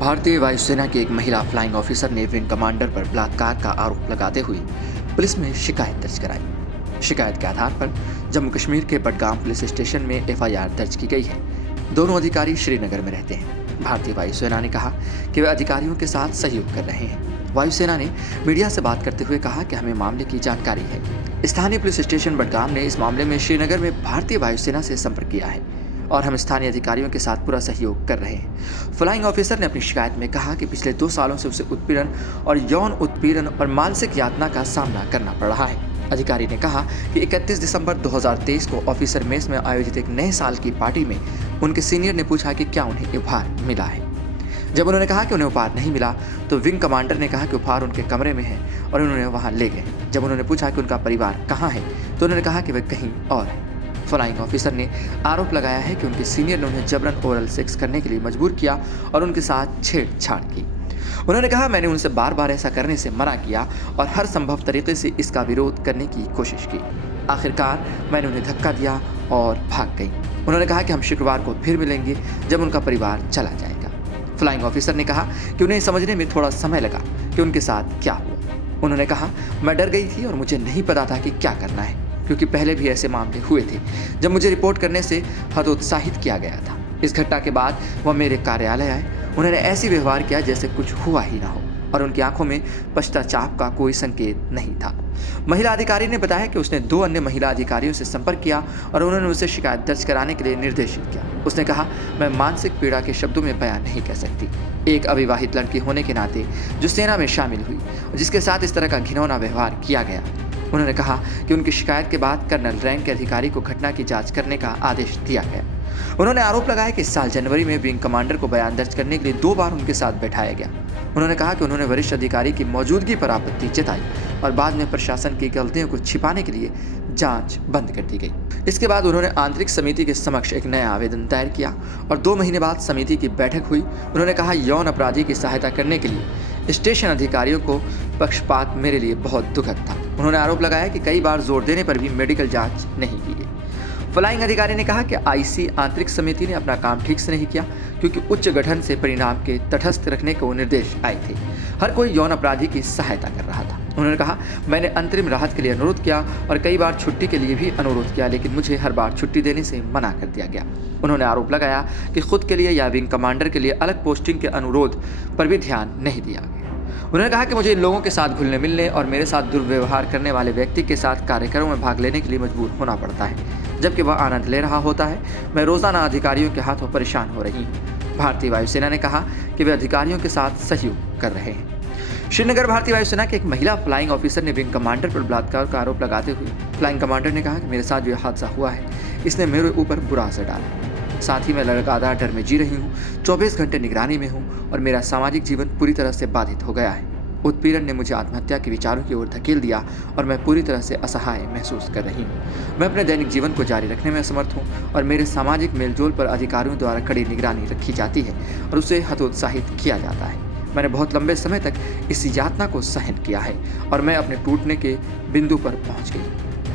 भारतीय वायुसेना की एक महिला फ्लाइंग ऑफिसर ने विंग कमांडर पर बलात्कार का आरोप लगाते हुए पुलिस में शिकायत दर्ज कराई। शिकायत के आधार पर जम्मू कश्मीर के बडगाम पुलिस स्टेशन में एफआईआर दर्ज की गई है। दोनों अधिकारी श्रीनगर में रहते हैं। भारतीय वायुसेना ने कहा कि वे अधिकारियों के साथ सहयोग कर रहे हैं। वायुसेना ने मीडिया से बात करते हुए कहा कि हमें मामले की जानकारी है। स्थानीय पुलिस स्टेशन बडगाम ने इस मामले में श्रीनगर में भारतीय वायुसेना से संपर्क किया है और हम स्थानीय अधिकारियों के साथ पूरा सहयोग कर रहे हैं। फ्लाइंग ऑफिसर ने अपनी शिकायत में कहा कि पिछले 2 सालों से उसे उत्पीड़न और यौन उत्पीड़न और मानसिक यातना का सामना करना पड़ रहा है। अधिकारी ने कहा कि 31 दिसंबर 2023 को ऑफिसर मेस में आयोजित एक नए साल की पार्टी में उनके सीनियर ने पूछा कि क्या उन्हें उपहार मिला है। जब उन्होंने कहा कि उन्हें उपहार नहीं मिला तो विंग कमांडर ने कहा कि उपहार उनके कमरे में है और उन्होंने वहां ले गए। जब उन्होंने पूछा कि उनका परिवार कहाँ है तो उन्होंने कहा कि वे कहीं और है। फ्लाइंग ऑफिसर ने आरोप लगाया है कि उनके सीनियर ने उन्हें जबरन ओरल सेक्स करने के लिए मजबूर किया और उनके साथ छेड़छाड़ की। उन्होंने कहा, मैंने उनसे बार बार ऐसा करने से मना किया और हर संभव तरीके से इसका विरोध करने की कोशिश की। आखिरकार मैंने उन्हें धक्का दिया और भाग गई। उन्होंने कहा कि हम शुक्रवार को फिर मिलेंगे जब उनका परिवार चला जाएगा। फ्लाइंग ऑफिसर ने कहा कि उन्हें समझने में थोड़ा समय लगा कि उनके साथ क्या हुआ। उन्होंने कहा, मैं डर गई थी और मुझे नहीं पता था कि क्या करना है, क्योंकि पहले भी ऐसे मामले हुए थे जब मुझे रिपोर्ट करने से हतोत्साहित किया गया था। इस घटना के बाद वह मेरे कार्यालय आए। उन्होंने ऐसी व्यवहार किया जैसे कुछ हुआ ही ना हो और उनकी आंखों में पश्चाताप का कोई संकेत नहीं था। महिला अधिकारी ने बताया कि उसने 2 अन्य महिला अधिकारियों से संपर्क किया और उन्होंने उसे शिकायत दर्ज कराने के लिए निर्देशित किया। उसने कहा, मैं मानसिक पीड़ा के शब्दों में बयान नहीं कर सकती। एक अविवाहित लड़की होने के नाते जो सेना में शामिल हुई, जिसके साथ इस तरह का घिनौना व्यवहार किया गया। उन्होंने कहा कि उनकी शिकायत के बाद कर्नल रैंक के अधिकारी को घटना की जांच करने का आदेश दिया गया। उन्होंने आरोप लगाया कि इस साल जनवरी में विंग कमांडर को बयान दर्ज करने के लिए 2 बार उनके साथ बैठाया गया। उन्होंने कहा कि उन्होंने वरिष्ठ अधिकारी की मौजूदगी पर आपत्ति जताई और बाद में प्रशासन की गलतियों को छिपाने के लिए जांच बंद कर दी गई। इसके बाद उन्होंने आंतरिक समिति के समक्ष एक नया आवेदन दायर किया और 2 महीने बाद समिति की बैठक हुई। उन्होंने कहा, यौन अपराधी की सहायता करने के लिए स्टेशन अधिकारियों को पक्षपात मेरे लिए बहुत दुखद था। उन्होंने आरोप लगाया कि कई बार जोर देने पर भी मेडिकल जांच नहीं की गई। फ्लाइंग अधिकारी ने कहा कि आईसी आंतरिक समिति ने अपना काम ठीक से नहीं किया, क्योंकि उच्च गठन से परिणाम के तटस्थ रखने को निर्देश आए थे। हर कोई यौन अपराधी की सहायता कर रहा था। उन्होंने कहा, मैंने अंतरिम राहत के लिए अनुरोध किया और कई बार छुट्टी के लिए भी अनुरोध किया, लेकिन मुझे हर बार छुट्टी देने से मना कर दिया गया। उन्होंने आरोप लगाया कि खुद के लिए या विंग कमांडर के लिए अलग पोस्टिंग के अनुरोध पर भी ध्यान नहीं दिया गया। उन्होंने कहा कि मुझे इन लोगों के साथ घुलने मिलने और मेरे साथ दुर्व्यवहार करने वाले व्यक्ति के साथ कार्यक्रमों में भाग लेने के लिए मजबूर होना पड़ता है, जबकि वह आनंद ले रहा होता है। मैं रोजाना अधिकारियों के हाथों परेशान हो रही हूँ। भारतीय वायुसेना ने कहा कि वे अधिकारियों के साथ सहयोग कर रहे हैं। श्रीनगर भारतीय वायुसेना के एक महिला फ्लाइंग ऑफिसर ने विंग कमांडर पर बलात्कार का आरोप लगाते हुए फ्लाइंग कमांडर ने कहा कि मेरे साथ जो हादसा हुआ है इसने मेरे ऊपर बुरा असर डाला। साथ ही मैं लगातार डर में जी रही हूँ, 24 घंटे निगरानी में हूँ और मेरा सामाजिक जीवन पूरी तरह से बाधित हो गया है। उत्पीड़न ने मुझे आत्महत्या के विचारों की ओर धकेल दिया और मैं पूरी तरह से असहाय महसूस कर रही हूँ। मैं अपने दैनिक जीवन को जारी रखने में असमर्थ हूँ और मेरे सामाजिक मेलजोल पर अधिकारियों द्वारा कड़ी निगरानी रखी जाती है और उसे हतोत्साहित किया जाता है। मैंने बहुत लंबे समय तक इस यातना को सहन किया है और मैं अपने टूटने के बिंदु पर पहुँच गई।